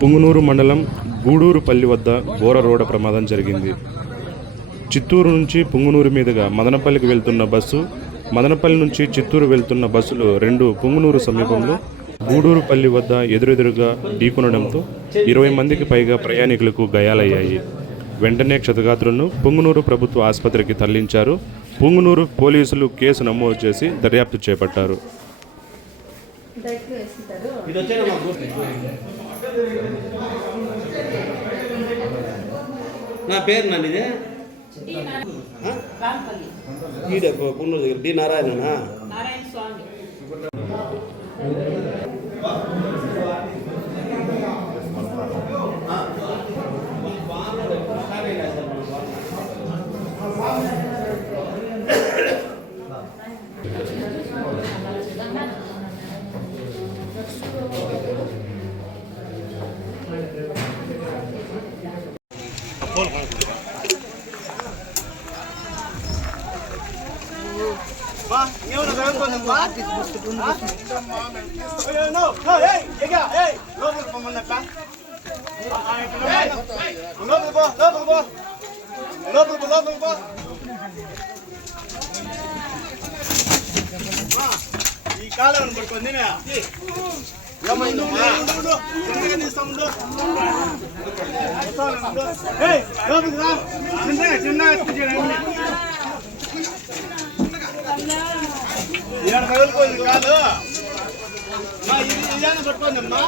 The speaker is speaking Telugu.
పుంగునూరు మండలం గూడూరుపల్లి వద్ద ఘోర రోడ్డు ప్రమాదం జరిగింది. చిత్తూరు నుంచి పుంగునూరు మీదుగా మదనపల్లికి వెళ్తున్న బస్సు మదనపల్లి నుంచి చిత్తూరు వెళ్తున్న బస్సులు రెండు పుంగునూరు సమీపంలో గూడూరుపల్లి వద్ద ఎదురెదురుగా ఢీకొనడంతో ఇరవై మందికి పైగా ప్రయాణికులకు గాయాలయ్యాయి. వెంటనే క్షతగాత్రులను పుంగునూరు ప్రభుత్వ ఆసుపత్రికి తరలించారు. పుంగునూరు పోలీసులు కేసు నమోదు చేసి దర్యాప్తు చేపట్టారు. ఇది వచ్చేనా మా గ్రూప్ నా పేరు నన్ను ఇదే రాంపల్లి ఈడే పున్నూరు దగ్గర డి నారాయణనా నారాయణ స్వామి ఈ కాలం పట్టుకుంది చిన్న చిన్న చిన్న కాదు. మా ఇది పట్టుకోండి అమ్మా